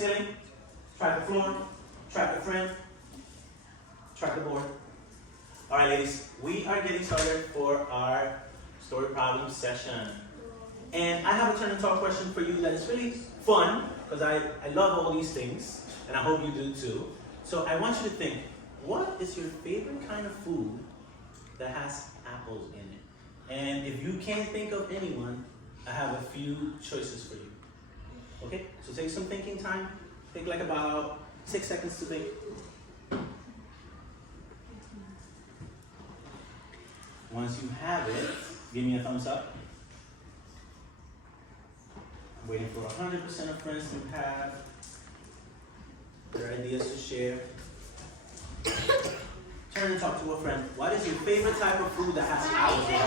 ceiling, track the floor, track the front, track the board. All right, ladies, we are getting started for our story problem session. And I have a turn and talk question for you that is really fun, because I love all these things, and I hope you do too. So I want you to think, what is your favorite kind of food that has apples in it? And if you can't think of anyone, I have a few choices for you. Okay, so take some thinking time. Take like about 6 seconds to think. Once you have it, give me a thumbs up. I'm waiting for 100% of friends to have their ideas to share. Turn and talk to a friend. What is your favorite type of food that has apples in it?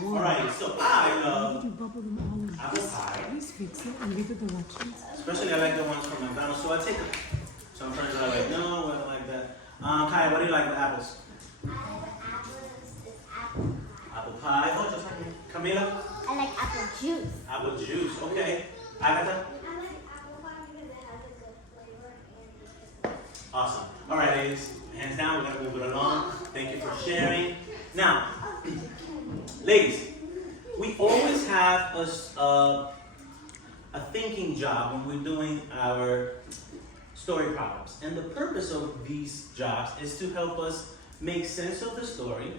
Alright, so I love apple pie. Especially I like the ones from McDonald's, so I take them. Some friends are like, no, I don't like that. Kai, what do you like with apples? Apple pie. Oh, just like me. Camila? I like apple juice. Apple juice, okay. Agatha? I like apple pie because it has a good flavor and it's Awesome. Alright, ladies. Hands down, we're going to move it along. Thank you for sharing. Now, ladies, we always have a thinking job when we're doing our story problems. And the purpose of these jobs is to help us make sense of the story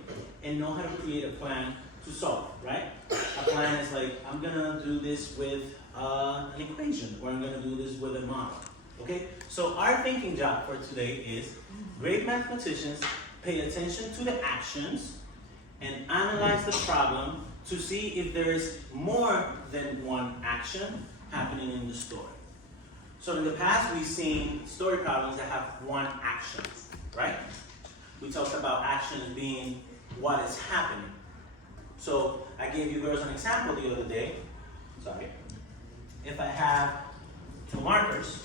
and know how to create a plan to solve it, right? A plan is like, I'm going to do this with an equation, or I'm going to do this with a model. Okay? So our thinking job for today is, great mathematicians pay attention to the actions and analyze the problem to see if there is more than one action happening in the story. So in the past, we've seen story problems that have one action, right? We talked about actions being what is happening. So I gave you girls an example the other day. Sorry. If I have 2 markers,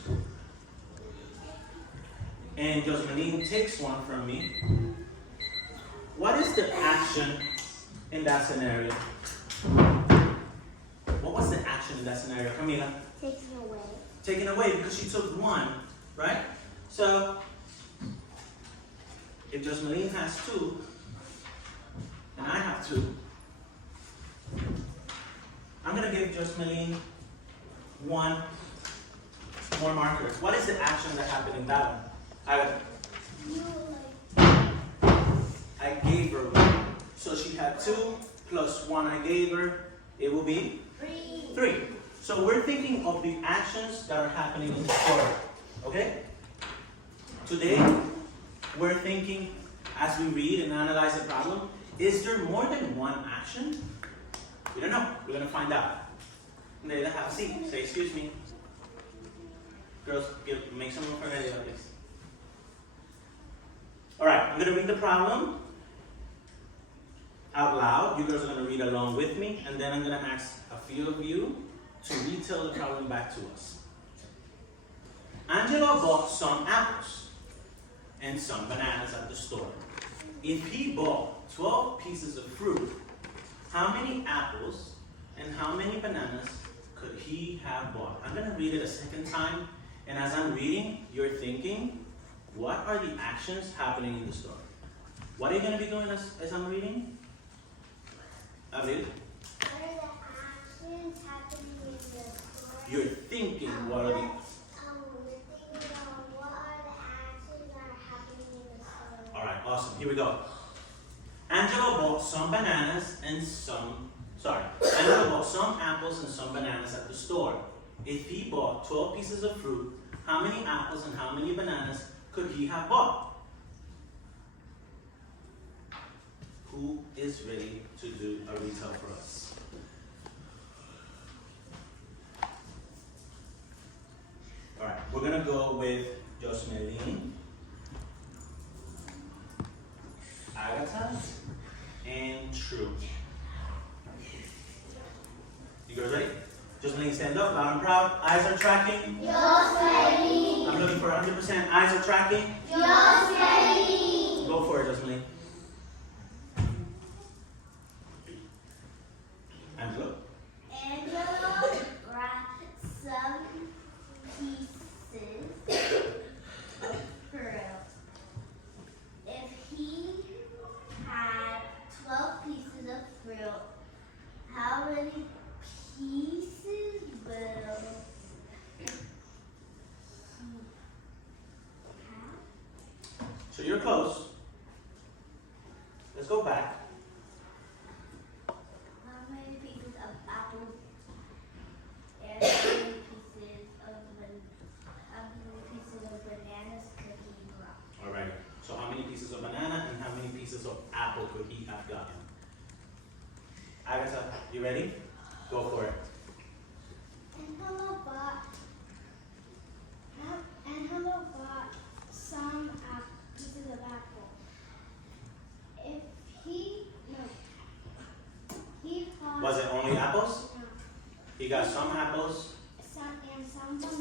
and Josmeline takes one from me, what is the action in that scenario? What was the action in that scenario? Camila? Taking away. Taken away because she took 1, right? So, if Josmeline has 2, and I have 2, I'm going to give Josmeline 1 more marker. What is the action that happened in that one? I gave her 1. So she had 2 plus 1 I gave her. It will be 3. So we're thinking of the actions that are happening in the story. Okay? Today, we're thinking, as we read and analyze the problem, is there more than one action? We don't know. We're going to find out. Leila, have a seat. Say, excuse me. Girls, make some room for Leila, please. Alright, I'm going to read the problem out loud. You girls are going to read along with me, and then I'm going to ask a few of you to retell the problem back to us. Angelo bought some apples and some bananas at the store. If he bought 12 pieces of fruit, how many apples and how many bananas could he have bought? I'm going to read it a second time, and as I'm reading, you're thinking, what are the actions happening in the story? What are you going to be doing as I'm reading? Abril? What are the actions happening in the story? You're thinking, what are the... We're thinking about what are the actions that are happening in the story. Alright, awesome. Here we go. Angelo bought some bananas and some... Angelo bought some apples and some bananas at the store. If he bought 12 pieces of fruit, how many apples and how many bananas could he have bought? who is ready to do a retell for us? All right, we're gonna go with Josmeline, Agatha, and True. You guys ready? Josmeline, stand up, loud and proud. Eyes are tracking. Josmeline. I'm looking for 100%. Eyes are tracking. Josmeline. Go for it, Josmeline. Angelo. Angelo brought some pieces of pearl. If he had 12 pieces of pearl, how many pieces will he have? So you're close. Let's go back. How many pieces of apple and how many pieces of bananas could he drop? All right. So how many pieces of banana and how many pieces of apple could he have gotten? Agatha, you ready? Go for it. Angelo bought some pieces of apple. If he bought Was it only apples? no, He got some apples. some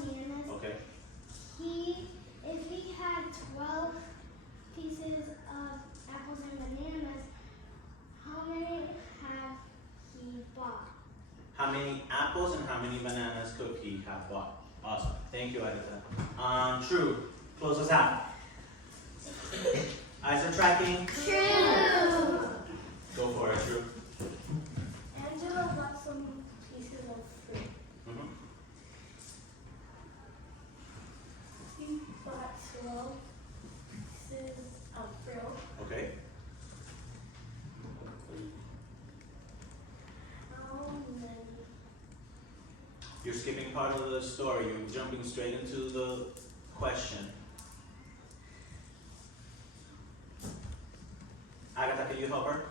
bananas. Okay. If he had 12 pieces of apples and bananas, how many have he bought? How many apples and how many bananas could he have bought? Awesome. Thank you, Agatha. True. Close us out. Eyes are tracking. True. Go for it, True. Angelo bought some pieces of fruit. Mhm. He bought 12 pieces of fruit. Okay. How many? You're skipping part of the story. You're jumping straight into the question. Agatha, can you help her?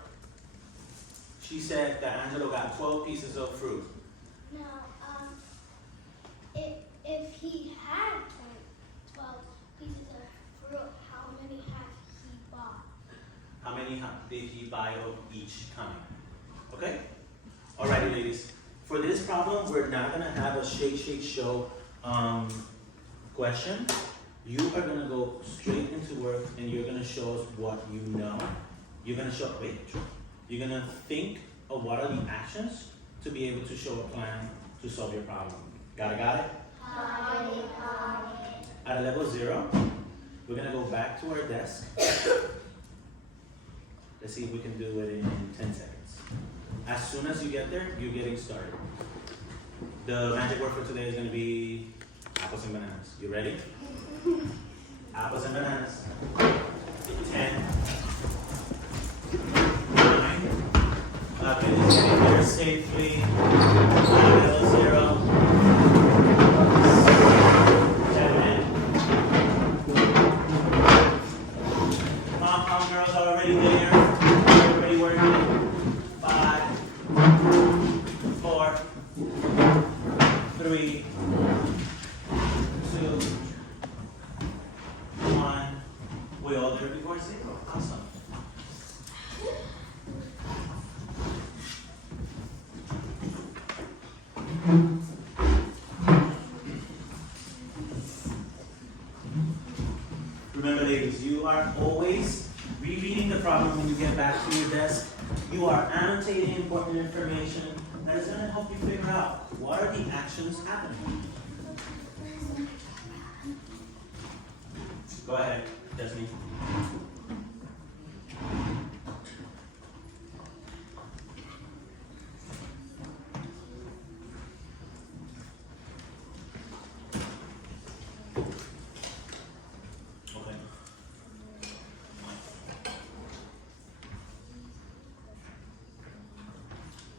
She said that Angelo got 12 pieces of fruit. No, if he had 12 pieces of fruit, how many had he bought? How many did he buy of each kind? Okay? Alrighty, ladies. For this problem, we're not gonna have a shake, shake, show question. You are gonna go straight into work and you're gonna show us what you know. You're gonna show, you're gonna think of what are the actions to be able to show a plan to solve your problem. Got it? Got it. At level 0, we're gonna go back to our desk. Let's see if we can do it in 10 seconds. As soon as you get there, you're getting started. The magic word for today is gonna be apples and bananas. You ready? Apples and bananas. 10, 9, is getting there safely. Level 0. 7. Pom-pom girls are already there. Everybody working. 5, 4, 3, 2, 1. We all there before 0. Awesome. Remember, ladies, you are always rereading the problem when you get back to your desk. You are annotating important information that is going to help you figure out what are the actions happening. Go ahead, Destiny. Okay.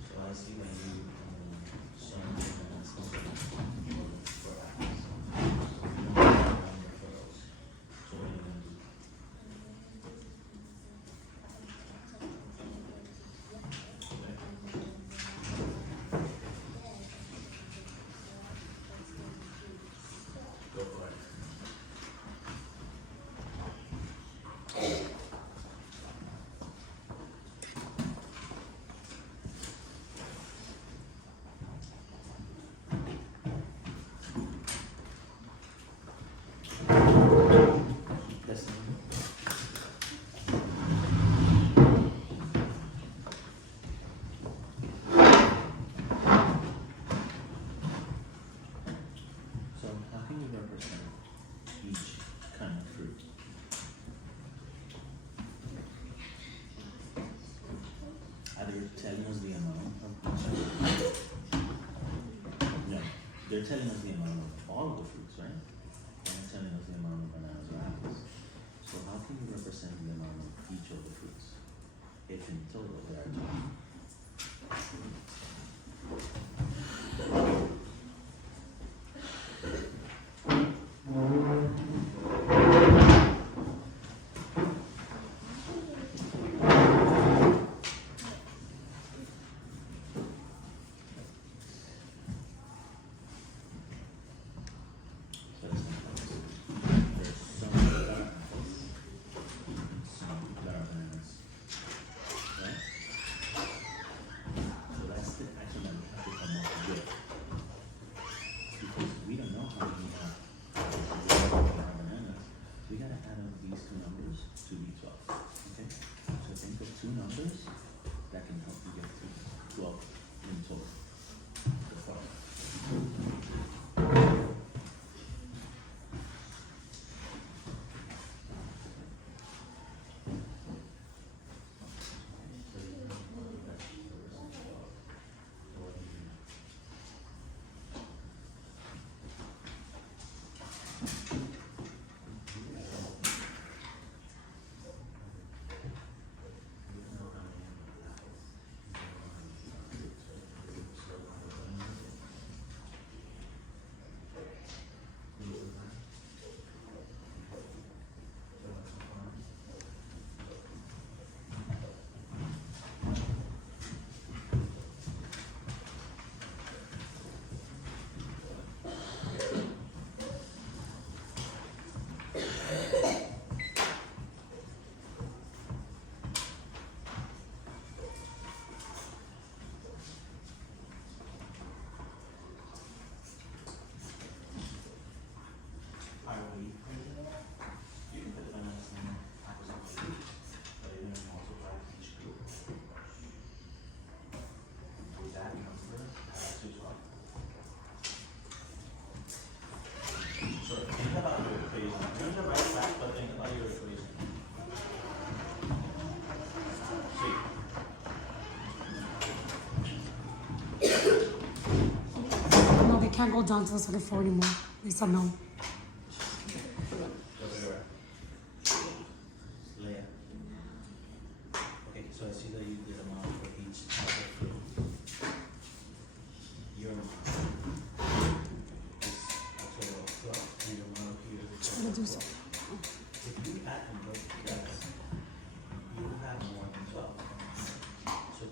So I see that you send for apples. So what are you gonna do? telling us the amount of each of the fruits. No, they're telling us the amount of all of the fruits, right? They're not telling us the amount of bananas or apples. So how can you represent the amount of each of the fruits if in total there are 20? So it's not like this. There's some that are apples, some that are bananas, right? So that's the action that we have to come up with. Because we don't know how many have apples and how many have bananas. We gotta add up these two numbers to be 12. Okay? So think of two numbers that can help you get to 12 in total. So far. Are we you can put bananas and apples on the fruit, but you're gonna multiply each group. With that number, add to 12. So think about your equation. You're gonna write it back, but think about your equation. See, No, they can't go down to the second floor anymore. They said no. Leah. Okay, so I see that you did a model for each type of fruit. Your model is a total of 12, and your model here is a Try to total do of so. 12. If you add them both together, you will have more than 12. So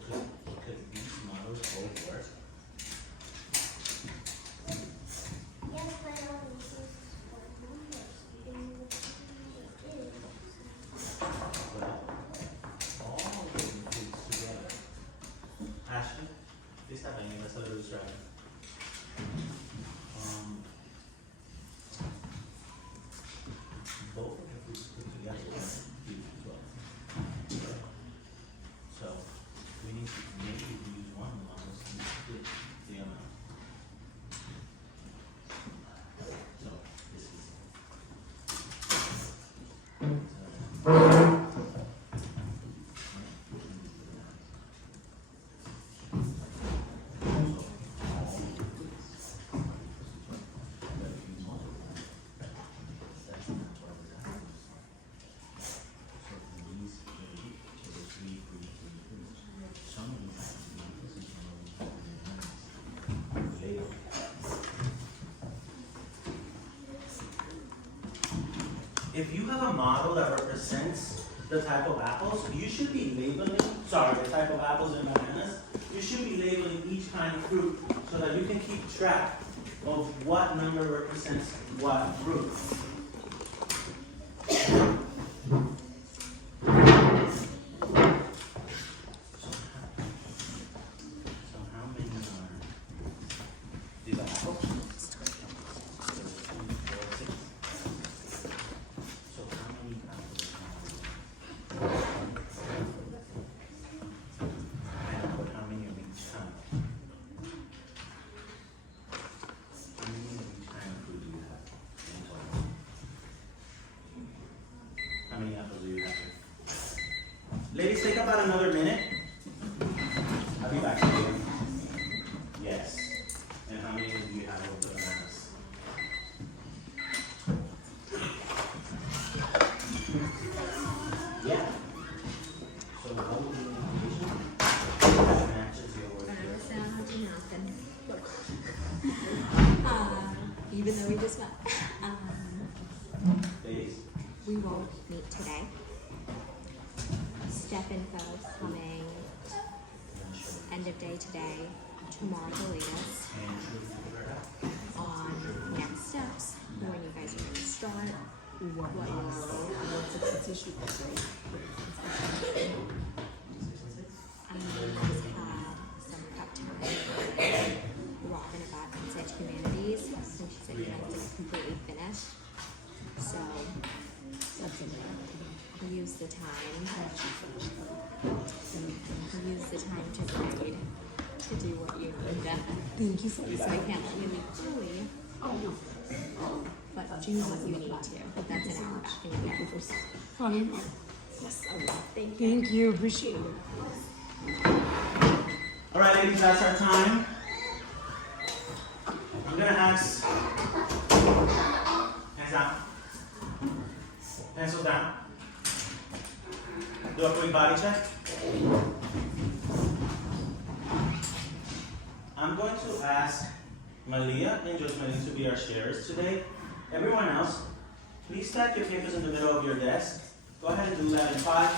could these models both work? Yes, but all this is for numbers. You don't know what it is. Well, all of the fruits together. Ashley, please stop banging, that's a little distracting. Both of the fruits put together give you 12. So we need to maybe use one model to split the amount. So this is. If you have a model that represents the type of apples, you should be labeling, the type of apples and bananas, you should be labeling each kind of fruit so that you can keep track of what number represents what fruit. So how many are these are apples? So how many apples are and how many of each kind? How many of each kind of food do you have in total? How many apples do you have here? Ladies, take about another minute. Happy back to you. Yes. And how many do you have of the bananas? Yeah. So what would you that matches your work here? Even though we just met, Days? we won't meet today. Step info's coming end of day today, tomorrow the latest, on next steps, when you guys are gonna start, what I just had some prep time. Robin about Insect Humanities, and she said you guys didn't completely finish. So use the time. Use the time to grade to do what you need done. Thank you for So I can't let you leave early. Oh no. But do what you need to. That's an hour back in the day. Funny. Yes, I will. Thank you. Thank you. Appreciate it. All right, ladies, that's our time. I'm gonna ask, hands down, pencil down. Do a quick body check. I'm going to ask Malia and Joseline to be our sharers today. Everyone else, please stack your papers in the middle of your desk. Go ahead and do that in 5,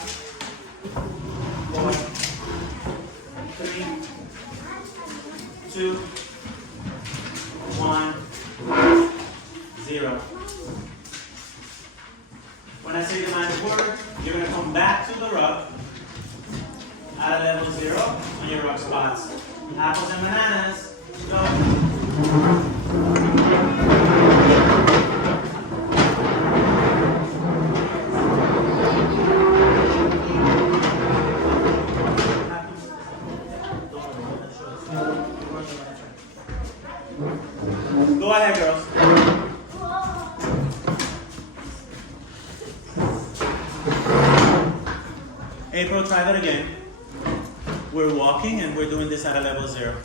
4, 3, 2, 1, 0. When I say the magic word, you're going to come back to the rug at a level 0 on your rug spots. Apples and bananas, go. Go ahead, girls. April, try that again. We're walking and we're doing this at a level 0.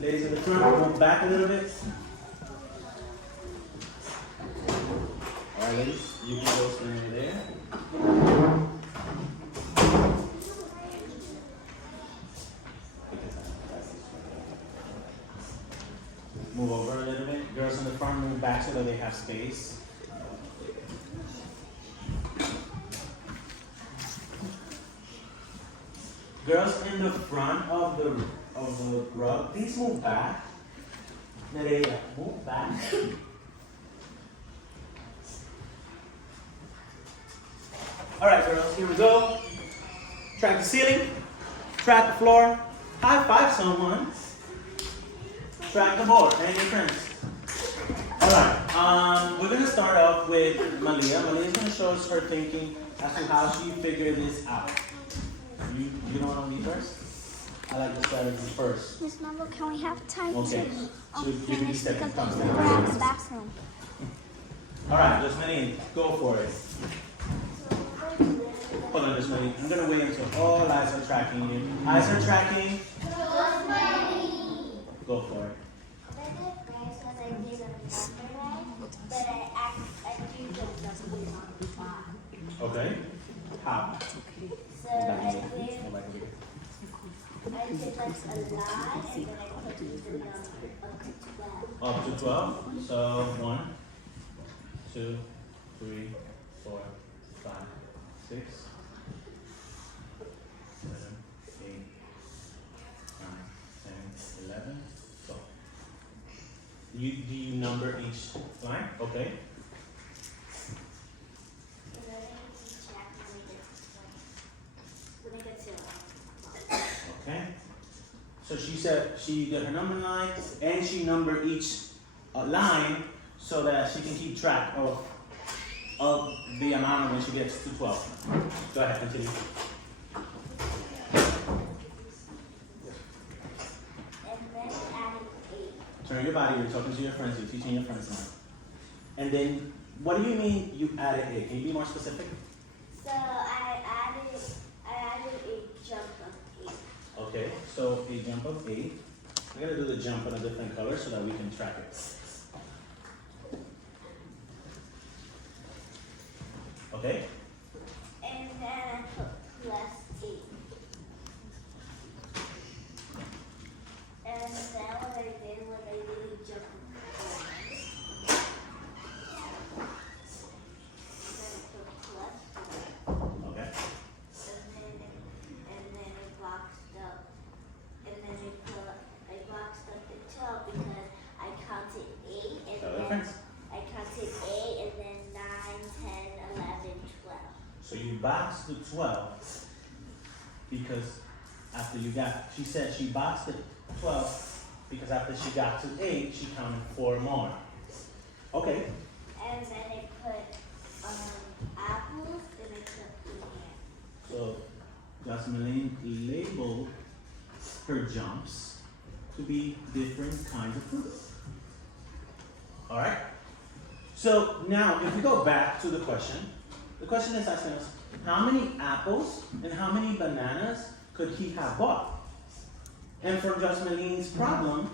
Ladies in the front, move back a little bit. All right, ladies, you can go stand over there. Move over a little bit. Girls in the front, move back so that they have space. Girls in the front of the rug, please move back. Nereida, move back. All right, girls, here we go. Track the ceiling, track the floor, high five someone. Track the board and your friends. All right, we're gonna start off with Malia. Malia's gonna show us her thinking as to how she figured this out. You don't want to lead first? I like the strategy first. Miss Mambo, can we have time Okay. to So you can step in front. we're at the bathroom? All right, Jasmine, go for it. Hold on, Jasmine. I'm gonna wait until all eyes are tracking you. Eyes are tracking. Go for it. Okay. How? Up to 12. So 1, 2, 3, 4, 5, 6, 7, 8, 9, 10, 11. Go. Do you number each line? Okay. Okay. So she said she did her number line and she numbered each line so that she can keep track of the amount when she gets to 12. Go ahead, continue. Turn your body, you're talking to your friends, you're teaching your friends now. And then, what do you mean you added 8? Can you be more specific? So I added a jump of 8. Okay, so a jump of 8. I gotta do the jump in a different color so that we can track it. Okay? And then I put plus 8. And then what I did was I did a jump of 4. Then I put plus 4. Okay. And then I boxed up. And then I boxed up the 12 because I counted 8 and That then difference. I counted 8 and then 9, 10, 11, 12. So you boxed the 12 because after you got, she said she boxed the 12 because after she got to 8, she counted 4 more. Okay. And then I put apples and I put banana. So Jasmine labeled her jumps to be different kinds of fruit. Alright? So now if we go back to the question is asking us how many apples and how many bananas could he have bought? And for Jasmine's problem,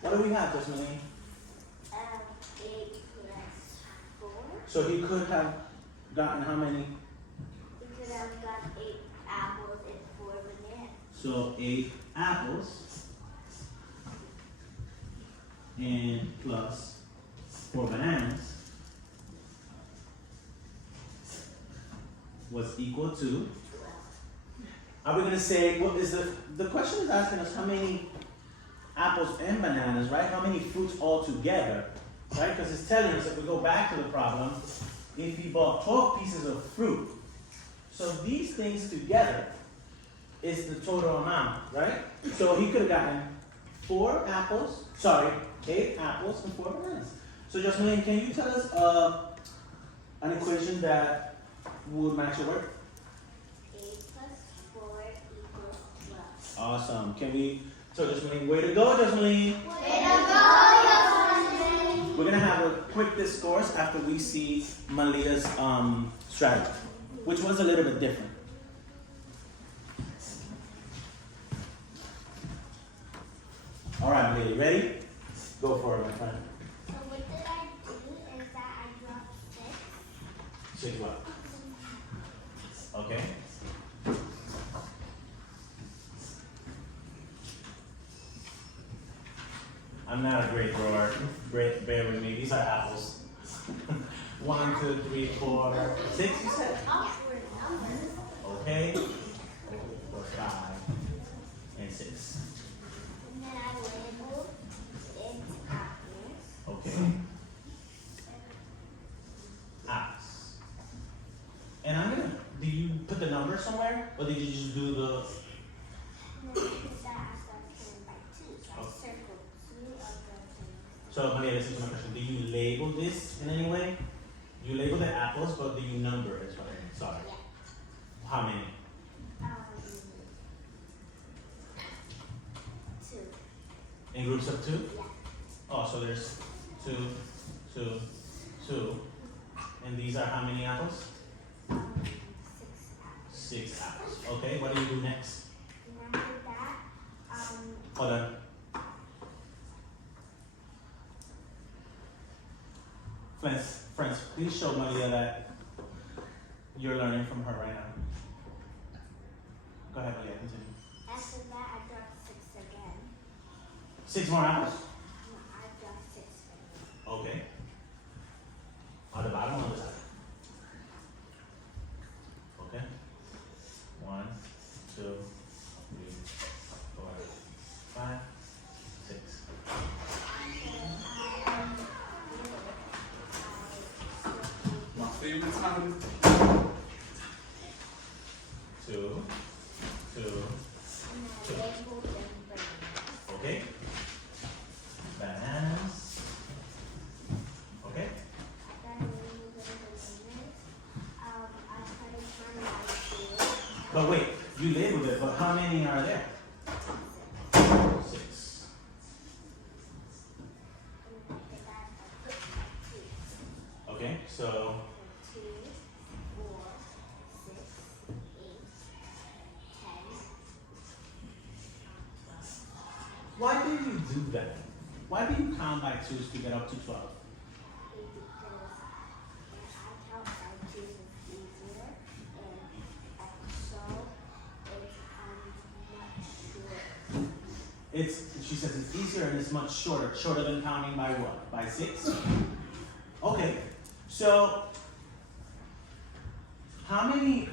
what do we have, Jasmine? 8 plus 4. So he could have gotten how many? We could have got 8 apples and 4 bananas. So 8 apples and plus 4 bananas was equal to. Are we going to say, what is the question is asking us how many apples and bananas, right? How many fruits all together, right? Because it's telling us, if we go back to the problem, if he bought 12 pieces of fruit, so these things together is the total amount, right? So he could have gotten 8 apples and 4 bananas. So Jasmine, can you tell us an equation that would match your work? 8 plus 4 equals 12. Awesome. Can we, so Jasmine, way to go, Jasmine. Way to go, Jasmine! We're gonna have a quick discourse after we see Malia's strategy, which was a little bit different. All right, Malia, you ready? Go for it, my friend. So what did I do is that I dropped 6. 6 what? Okay. I'm not a great drawer. Bear with me. These are apples. 1, 2, 3, 4, 6, you said? Awkward numbers. Okay. 4, 5, and 6. And then I labeled it apples. Okay. Apples. And I'm gonna, do you put the number somewhere? Or did you just do the, And then I put that after I came by 2. So I circled 2 of the things. so Maria, this is my question. Do you label this in any way? You label the apples, but do you number it? What I mean? Sorry. Yeah. How many? 2. In groups of 2? Yeah. Oh, so there's 2, 2, 2. And these are how many apples? 6 apples. 6 apples. Okay, what do you do next? And after that, Hold on. Friends, please show Maria that you're learning from her right now. Go ahead, Maria, continue. after that I dropped 6 again. 6 more apples? No, I dropped 6 again. Okay. On the bottom or the side? Okay. 1, 2, 3, 4, 5, 6. My favorite time. 2, 2, And I labeled them bananas. okay. Bananas. Okay. After I labeled them bananas, I put it on my field. But wait, you labeled it, but how many are there? 6. And after that, I put 2. Why do you do that? Why do you count by twos to get up to 12? Because if I count by twos, it's easier, and so it's much shorter. She says it's easier and it's much shorter than counting by what? By 6? Okay, so how many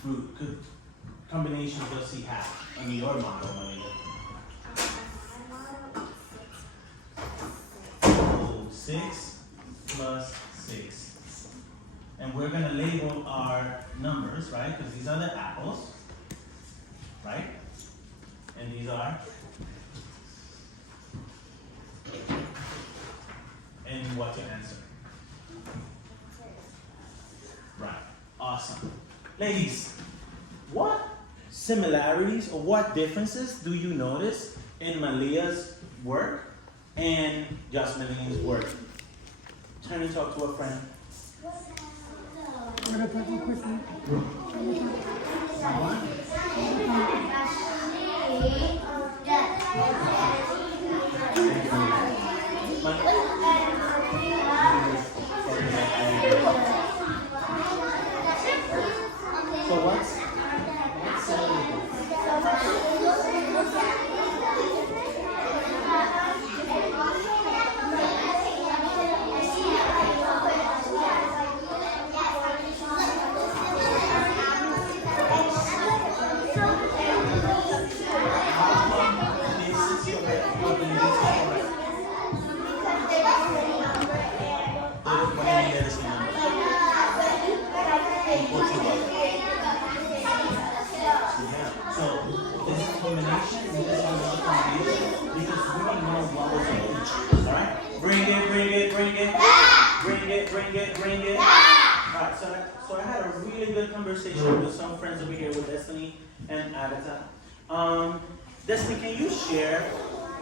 fruit combinations does he have on your model, Maria? Oh, 6 plus 6. And we're gonna label our numbers, right? Because these are the apples, right? And these are. And what's your answer? Right. Awesome. Ladies, what similarities or what differences do you notice in Malia's work and Jasmine's work? Turn and talk to a friend. I'm gonna put one quickly. So what's bring it. Alright, so I had a really good conversation with some friends over here with Destiny and Agatha. Destiny, can you share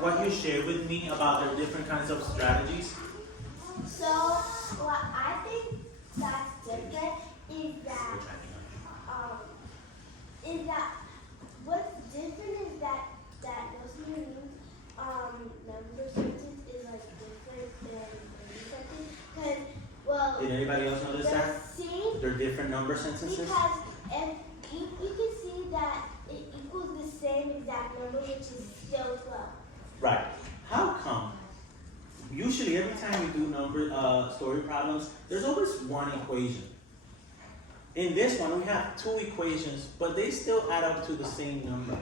what you shared with me about the different kinds of strategies? So, what I think that's different is that what's different is that most of number sentence is like different than sentence because Did anybody else notice that? same They're different number sentences? because if you can see that it equals the same exact number, which is still 12. Right. How come? Usually every time we do story problems, there's always one equation. In this one, we have 2 equations, but they still add up to the same number.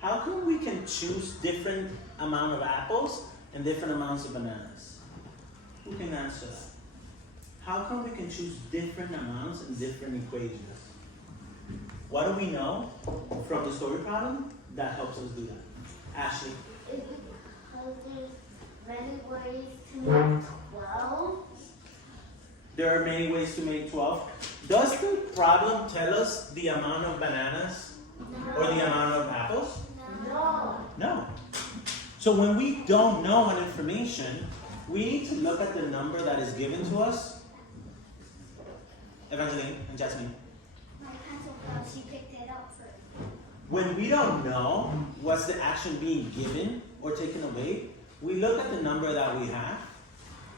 How come we can choose different amount of apples and different amounts of bananas? Who can answer that? How come we can choose different amounts and different equations? What do we know from the story problem that helps us do that? Ashley? It's because there's many ways to make 12. There are many ways to make 12. Does the problem tell us the amount of bananas or the amount of apples? No. No. So when we don't know an information, we need to look at the number that is given to us. Evangeline and Jasmine. My pencil fell. She picked it up first. When we don't know what's the action being given or taken away, we look at the number that we have,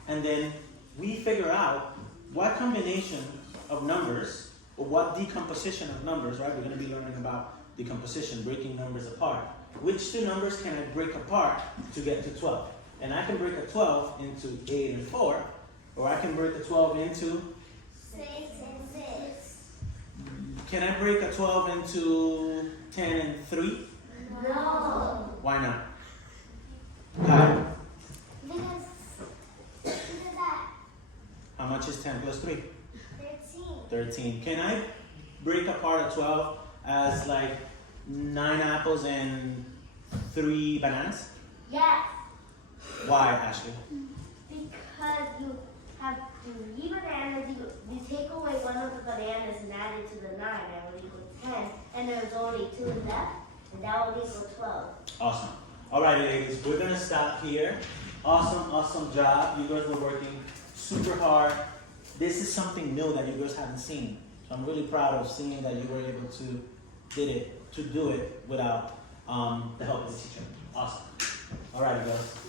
and then we figure out what combination of numbers, or what decomposition of numbers, right? We're going to be learning about decomposition, breaking numbers apart. Which 2 numbers can I break apart to get to 12? And I can break a 12 into 8 and 4, or I can break a 12 into 6 and 6. Can I break a 12 into 10 and 3? No. Why not? How? Because that How much is 10 plus 3? 13. 13. Can I break apart a 12 as like 9 apples and 3 bananas? Yes. Why, Ashley? Because you have 3 bananas, you take away one of the bananas and add it to the 9, that would equal 10. And there's only 2 left, and that would equal 12. Awesome. Alright, ladies, we're gonna stop here. Awesome job. You guys were working super hard. This is something new that you guys haven't seen. So I'm really proud of seeing that you were able to do it without the help of the teacher. Awesome. Alright, girls.